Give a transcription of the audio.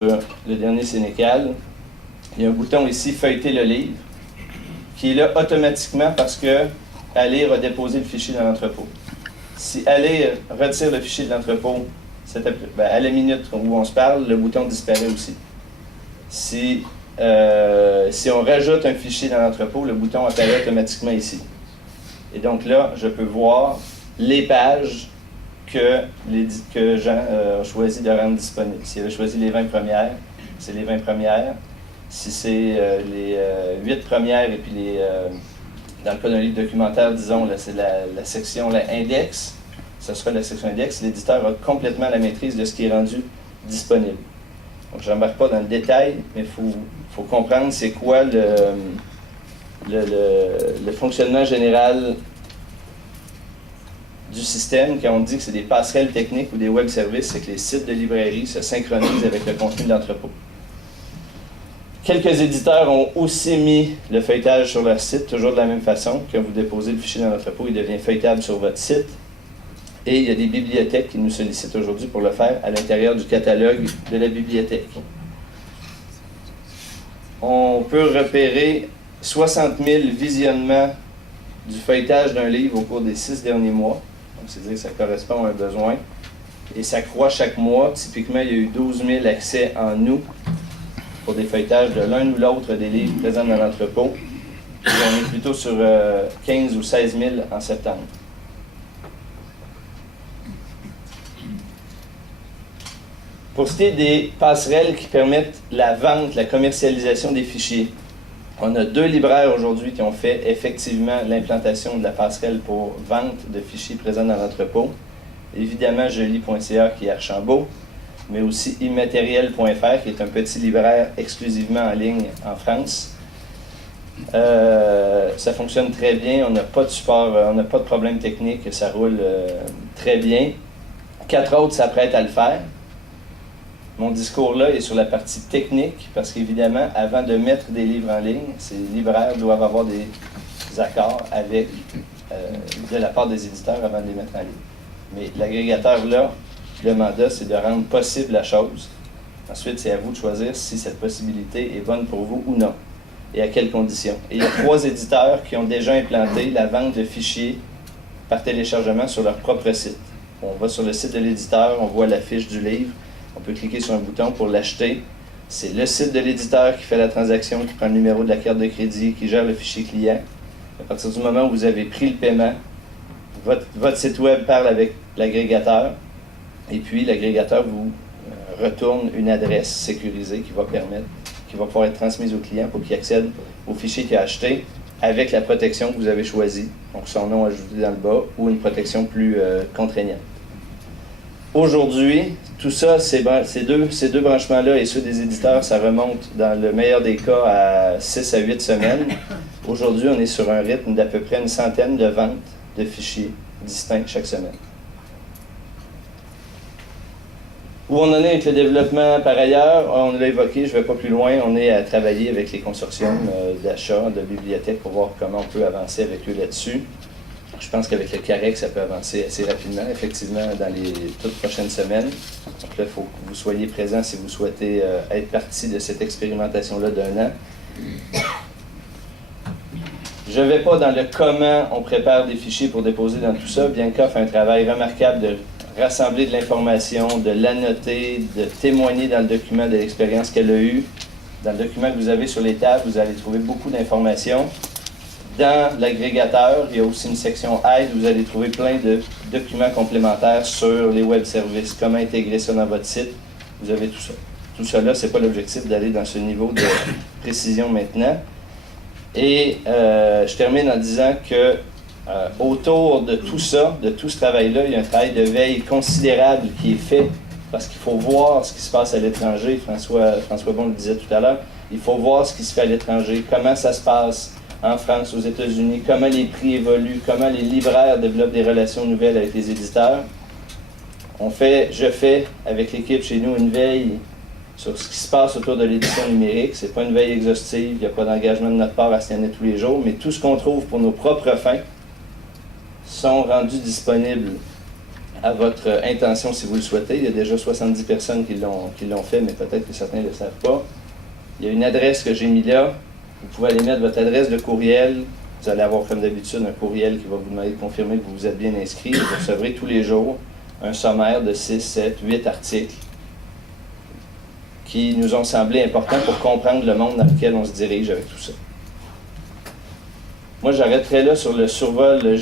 le dernier Sénécal, il y a un bouton ici « Feuilleter le livre » qui est là automatiquement parce que Alire a déposé le fichier dans l'entrepôt. Si Alire retire le fichier de l'entrepôt, à la minute où on se parle, le bouton disparaît aussi. Si on rajoute un fichier dans l'entrepôt, le bouton apparaît automatiquement ici. Et donc là, je peux voir les pages que Jean a choisi de rendre disponibles. S'il avait choisi les 20 premières, c'est les 20 premières. Si c'est les 8 premières, et puis dans le cas d'un livre documentaire, disons, c'est la section index, ce sera la section index. L'éditeur a complètement la maîtrise de ce qui est rendu disponible. Donc, je n'embarque pas dans le détail, mais il faut comprendre c'est quoi le fonctionnement général du système. Quand on dit que c'est des passerelles techniques ou des web services, c'est que les sites de librairie se synchronisent avec le contenu de l'entrepôt. Quelques éditeurs ont aussi mis le feuilletage sur leur site, toujours de la même façon. Quand vous déposez le fichier dans l'entrepôt, il devient feuilletable sur votre site. Et il y a des bibliothèques qui nous sollicitent aujourd'hui pour le faire à l'intérieur du catalogue de la bibliothèque. On peut repérer 60 000 visionnements du feuilletage d'un livre au cours des 6 derniers mois. Donc, c'est-à-dire que ça correspond à un besoin. Et ça croît chaque mois. Typiquement, il y a eu 12 000 accès en août pour des feuilletages de l'un ou l'autre des livres présents dans l'entrepôt. Et on est plutôt sur 15 ou 16 000 en septembre. Pour ce qui est des passerelles qui permettent la vente, la commercialisation des fichiers, on a 2 libraires aujourd'hui qui ont fait effectivement l'implantation de la passerelle pour vente de fichiers présents dans l'entrepôt. Évidemment, Joli.ca qui est à Archambault, mais aussi immatériel.fr qui est un petit libraire exclusivement en ligne en France. Ça fonctionne très bien, on n'a pas de support, on n'a pas de problème technique, ça roule très bien. 4 autres s'apprêtent à le faire. Mon discours là est sur la partie technique, parce qu'évidemment, avant de mettre des livres en ligne, ces libraires doivent avoir des accords avec, de la part des éditeurs avant de les mettre en ligne. Mais l'agrégateur là, le mandat, c'est de rendre possible la chose. Ensuite, c'est à vous de choisir si cette possibilité est bonne pour vous ou non, et à quelles conditions. Et il y a 3 éditeurs qui ont déjà implanté la vente de fichiers par téléchargement sur leur propre site. On va sur le site de l'éditeur, on voit la fiche du livre, on peut cliquer sur un bouton pour l'acheter. C'est le site de l'éditeur qui fait la transaction, qui prend le numéro de la carte de crédit, qui gère le fichier client. À partir du moment où vous avez pris le paiement, votre site web parle avec l'agrégateur, et puis l'agrégateur vous retourne une adresse sécurisée qui va pouvoir être transmise au client pour qu'il accède au fichier qu'il a acheté avec la protection que vous avez choisie, donc son nom ajouté dans le bas, ou une protection plus contraignante. Aujourd'hui, tout ça, ces deux branchements-là et ceux des éditeurs, ça remonte dans le meilleur des cas à 6 à 8 semaines. Aujourd'hui, on est sur un rythme d'à peu près une centaine de ventes de fichiers distincts chaque semaine. Où on en est avec le développement par ailleurs, on l'a évoqué, je ne vais pas plus loin, on est à travailler avec les consortiums d'achat de bibliothèques pour voir comment on peut avancer avec eux là-dessus. Je pense qu'avec le CAREC, ça peut avancer assez rapidement, effectivement, dans les toutes prochaines semaines. Donc là, il faut que vous soyez présents si vous souhaitez être partie de cette expérimentation-là d'1 an. Je ne vais pas dans le comment on prépare des fichiers pour déposer dans tout ça. Bianca fait un travail remarquable de rassembler de l'information, de l'annoter, de témoigner dans le document de l'expérience qu'elle a eue. Dans le document que vous avez sur les tables, vous allez trouver beaucoup d'informations. Dans l'agrégateur, il y a aussi une section aide où vous allez trouver plein de documents complémentaires sur les web services, comment intégrer ça dans votre site. Vous avez tout ça. Tout ça là, ce n'est pas l'objectif d'aller dans ce niveau de précision maintenant. Et je termine en disant que autour de tout ça, de tout ce travail-là, il y a un travail de veille considérable qui est fait parce qu'il faut voir ce qui se passe à l'étranger. François Bon le disait tout à l'heure, il faut voir ce qui se fait à l'étranger, comment ça se passe en France, aux États-Unis, comment les prix évoluent, comment les libraires développent des relations nouvelles avec les éditeurs. Je fais avec l'équipe chez nous une veille sur ce qui se passe autour de l'édition numérique. Ce n'est pas une veille exhaustive, il n'y a pas d'engagement de notre part à s'y en aller tous les jours, mais tout ce qu'on trouve pour nos propres fins sont rendus disponibles à votre intention si vous le souhaitez. Il y a déjà 70 personnes qui l'ont fait, mais peut-être que certains ne le savent pas. Il y a une adresse que j'ai mise là. Vous pouvez aller mettre votre adresse de courriel. Vous allez avoir, comme d'habitude, un courriel qui va vous demander de confirmer que vous vous êtes bien inscrit. Vous recevrez tous les jours un sommaire de 6, 7, 8 articles qui nous ont semblé importants pour comprendre le monde dans lequel on se dirige avec tout ça. Moi, j'arrêterai là sur le survol